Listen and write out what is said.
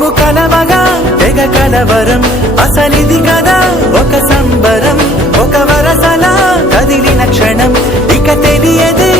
మేము కలవగా తెగ కలవరం అసలిది కదా ఒక సంబరం ఒక వరసలా కదిలిన క్షణం ఇక తెలియదే